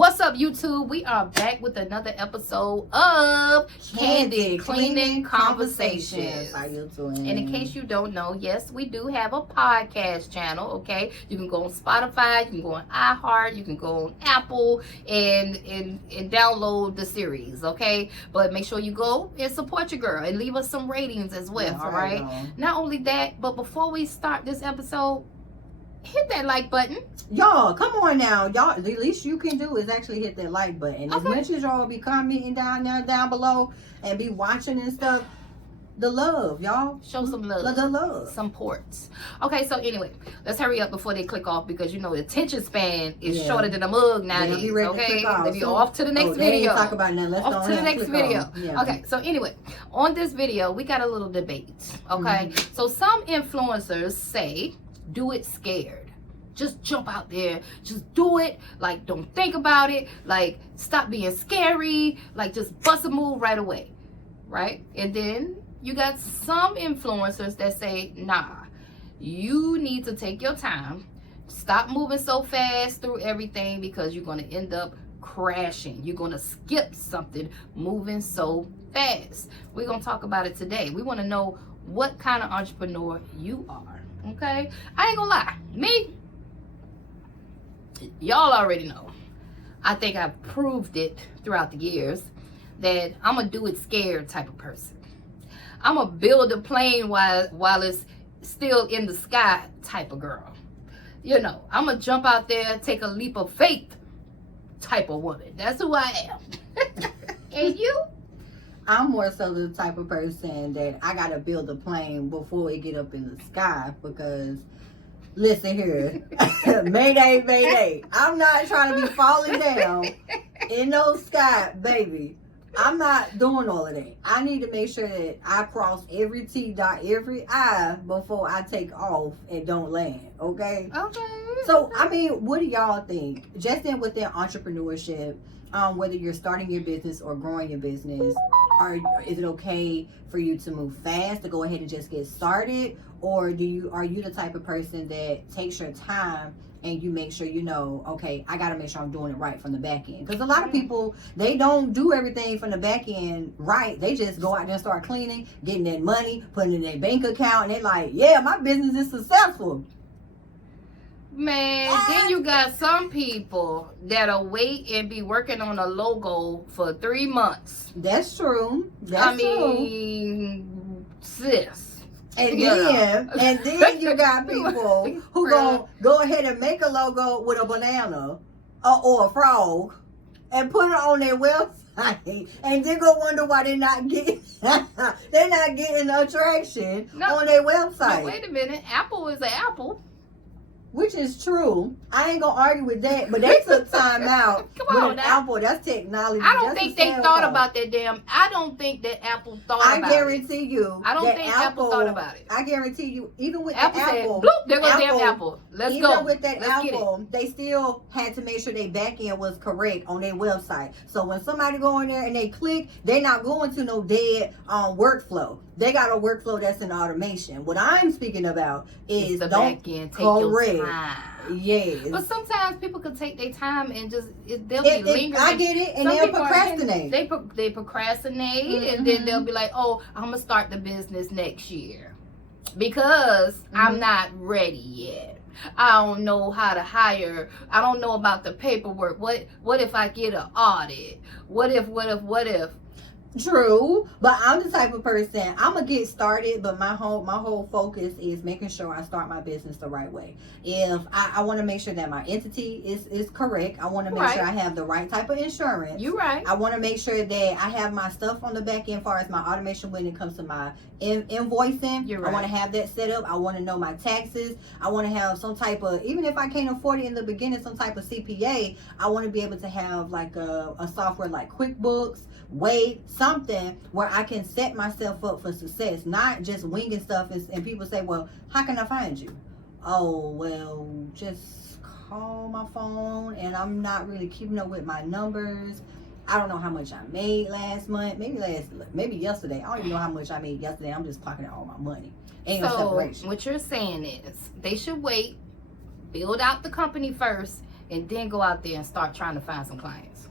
What's up, YouTube? We are back with another episode of Candid Cleaning Conversations. How you doing? And in case you don't know, yes, we do have a podcast channel, okay? You can go on Spotify, you can go on iHeart, you can go on Apple and download the series, okay? But make sure you go and support your girl and leave us some ratings as well, all right? Not only that, but before we start this episode, hit that like button. Y'all, come on now. Y'all, the least you can do is actually hit that like button. As much as y'all be commenting down below and be watching and stuff, the love, y'all. Show some love. The love. Some ports. Okay, so anyway, let's hurry up before they click off because you know the attention span is shorter than a mug nowadays. Okay, they be off to the next video. Talk about that. Let's off to the next video. Yeah. Okay, so anyway, on this video we got a little debate. Okay, so some influencers say do it scared. Just jump out there. Just do it. Like, don't think about it. Like, stop being scary. Like, just bust a move right away. Right? And then you got some influencers that say, nah, you need to take your time. Stop moving so fast through everything because you're going to end up crashing. You're going to skip something moving so fast. We're going to talk about it today. We want to know what kind of entrepreneur you are. Okay? I ain't going to lie. Me, y'all already know. I think I've proved it throughout the years that I'm a do it scared type of person. I'm a build a plane while it's still in the sky type of girl. You know, I'm a jump out there, take a leap of faith type of woman. That's who I am. And you? I'm more so the type of person that I gotta build a plane before it get up in the sky because listen here, mayday. I'm not trying to be falling down in no sky, baby. I'm not doing all of that. I need to make sure that I cross every T, dot every I before I take off and don't land, okay? Okay. So, I mean, what do y'all think? Just in within entrepreneurship, whether you're starting your business or growing your business, is it okay for you to move fast, to go ahead and just get started? Or are you the type of person that takes your time and you make sure you know, okay, I got to make sure I'm doing it right from the back end? Because a lot of people, they don't do everything from the back end right. They just go out there and start cleaning, getting that money, putting it in their bank account, and they're like, yeah, my business is successful. Man, then you got some people that'll wait and be working on a logo for 3 months. That's true. I mean, sis. And then you got people who gonna go ahead and make a logo with a banana or a frog and put it on their website, and then go wonder why they're not getting attraction on their website. No, wait a minute, Apple is an apple. Which is true. I ain't gonna argue with that, but they took time out. Come on, now. Apple, that's technology. I don't think they thought about that damn. I don't think that Apple thought about it. I guarantee you. I don't think Apple thought about it. I guarantee you, even with Apple the Apple, said, bloop, there goes damn Apple. Let's go. Even with that Apple, they still had to make sure their back end was correct on their website. So when somebody go in there and they click, they're not going to no dead workflow. They got a workflow that's in automation. What I'm speaking about is the back end. Take your time. Yes. But sometimes people can take their time and just they'll be lingering. I get it, and they'll procrastinate. They procrastinate, and then they'll be like, "Oh, I'm gonna start the business next year because I'm not ready yet. I don't know how to hire. I don't know about the paperwork. What if I get an audit? What if?" True, but I'm the type of person, I'm gonna get started, but my whole focus is making sure I start my business the right way. If I want to make sure that my entity is correct, I want to make sure I have the right type of insurance. You're right. I want to make sure that I have my stuff on the back end, as far as my automation when it comes to my invoicing. You're right. I want to have that set up. I want to know my taxes. I want to have some type of, even if I can't afford it in the beginning, some type of CPA. I want to be able to have like a software like QuickBooks, Wait, something where I can set myself up for success, not just winging stuff. And people say, well, how can I find you? Oh, well, just call my phone, and I'm not really keeping up with my numbers. I don't know how much I made last month. Maybe yesterday. I don't even know how much I made yesterday. I'm just talking all my money. Ain't no separation. What you're saying is they should wait, build out the company first, and then go out there and start trying to find some clients?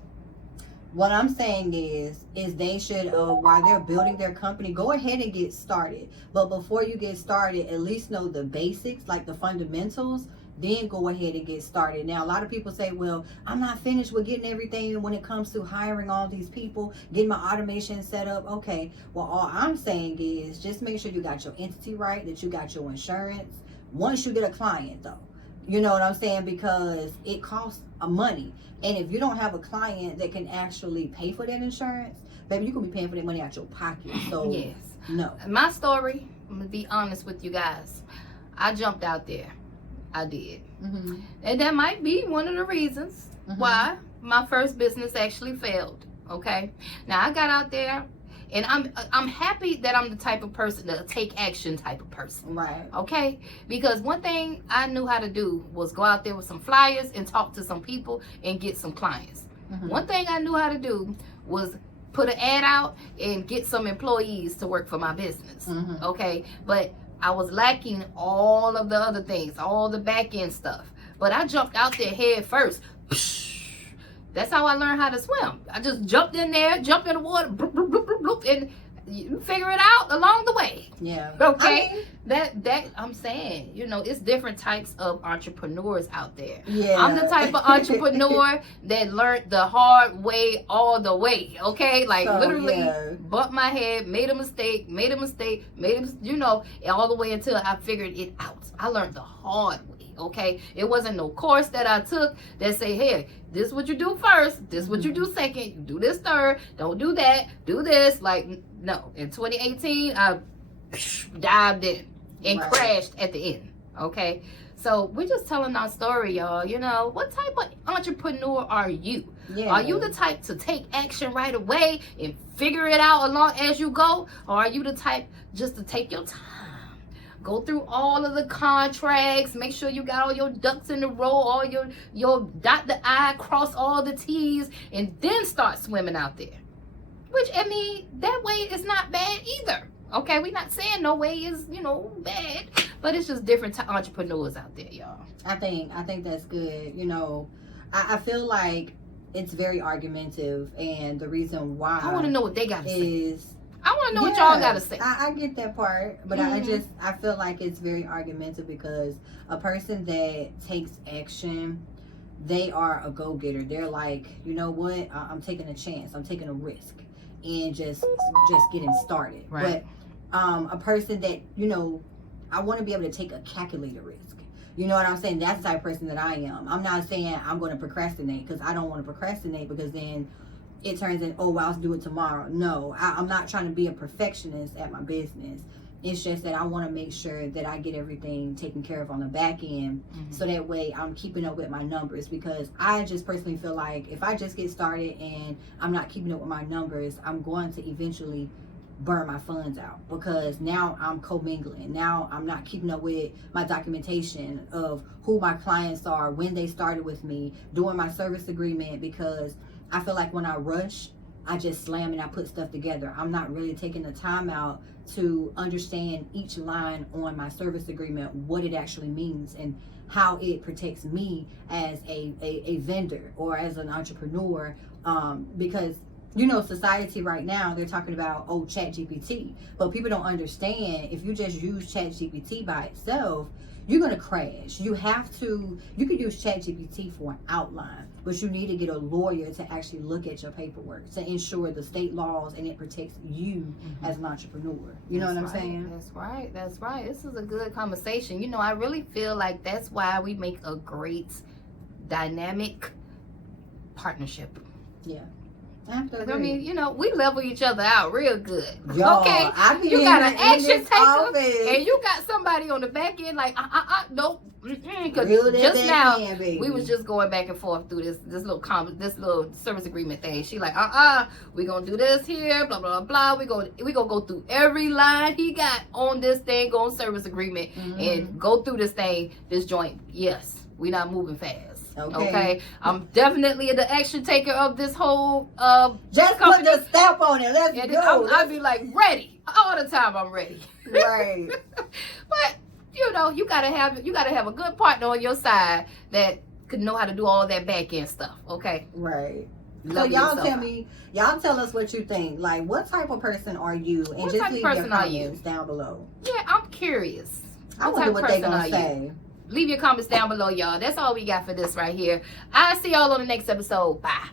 What I'm saying is they should, while they're building their company, go ahead and get started. But before you get started, at least know the basics, like the fundamentals. Then go ahead and get started. Now, a lot of people say, well, I'm not finished with getting everything when it comes to hiring all these people, getting my automation set up. Okay, well, all I'm saying is just make sure you got your entity right, that you got your insurance. Once you get a client, though, you know what I'm saying? Because it costs money. And if you don't have a client that can actually pay for that insurance, baby, you can be paying for that money out your pocket. So, yes. No. My story, I'm going to be honest with you guys. I jumped out there. I did. Mm-hmm. And that might be one of the reasons why my first business actually failed. Okay. Now I got out there, and I'm happy that I'm the type of person, the take action type of person. Right. Okay. Because one thing I knew how to do was go out there with some flyers and talk to some people and get some clients. One thing I knew how to do was put an ad out and get some employees to work for my business. Okay. But I was lacking all of the other things, all the back end stuff. But I jumped out there head first. That's how I learned how to swim. I just jumped in there, jumped in the water, bloop, bloop, bloop, bloop, bloop, and you figure it out along the way. Yeah. Okay. I mean, that I'm saying, you know, it's different types of entrepreneurs out there. yeah. I'm the type of entrepreneur that learned the hard way all the way. Okay, like So, literally yeah. bumped my head, made a mistake, you know, all the way until I figured it out. I learned the hard way. Okay, it wasn't no course that I took that say, hey, this is what you do first, this is what you do second, you do this third, don't do that, do this. Like, no. In 2018, I dived in and crashed at the end. Okay, so we're just telling our story, y'all. You know, what type of entrepreneur are you? Yeah. Are you the type to take action right away and figure it out along as you go, or are you the type just to take your time? Go through all of the contracts, make sure you got all your ducks in a row, all your dot the I, cross all the T's, and then start swimming out there. Which, I mean, that way is not bad either. Okay, we're not saying no way is, you know, bad, but it's just different to entrepreneurs out there, y'all. I think that's good. You know, I feel like it's very argumentative, and the reason why I want to know what they got to say. is I want to know what y'all got to say. I get that part, but I feel like it's very argumentative because a person that takes action, they are a go-getter. They're like, you know what? I'm taking a chance. I'm taking a risk and just getting started. Right. But a person that, you know, I want to be able to take a calculated risk. You know what I'm saying? That's the type of person that I am. I'm not saying I'm going to procrastinate because I don't want to procrastinate because then it turns in, oh, well, I'll do it tomorrow. No, I'm not trying to be a perfectionist at my business. It's just that I want to make sure that I get everything taken care of on the back end. So that way I'm keeping up with my numbers, because I just personally feel like if I just get started and I'm not keeping up with my numbers, I'm going to eventually burn my funds out, because now I'm commingling. Now I'm not keeping up with my documentation of who my clients are, when they started with me, doing my service agreement, because I feel like when I rush, I just slam and I put stuff together. I'm not really taking the time out to understand each line on my service agreement, what it actually means and how it protects me as a vendor or as an entrepreneur. Because, you know, society right now, they're talking about, oh, ChatGPT. But people don't understand, if you just use ChatGPT by itself, you're going to crash. You could use ChatGPT for an outline, but you need to get a lawyer to actually look at your paperwork to ensure the state laws and it protects you as an entrepreneur. You know what I'm saying? That's right. That's right. This is a good conversation. You know, I really feel like that's why we make a great dynamic partnership. Yeah. I mean, you know, we level each other out real good. Yo, okay, you got an action taker, and you got somebody on the back end like, nope. Because just now we was just going back and forth through this little service agreement thing. She like, we gonna do this here, blah blah blah. We gonna go through every line he got on this thing on service agreement and go through this thing, this joint. Yes, we not moving fast. Okay. I'm definitely the action taker of this whole just company. Put the stamp on it. Let's go. I'll be like ready all the time. I'm ready. Right. But you know, you gotta have a good partner on your side that could know how to do all that back end stuff. Okay. Right. Love so y'all yourself tell out. me, y'all tell us what you think. Like, what type of person are you? And What just type of leave your person are you? comments down below. Yeah, I'm curious. I What wonder type what of they person gonna are you? say. Leave your comments down below, y'all. That's all we got for this right here. I'll see y'all on the next episode. Bye.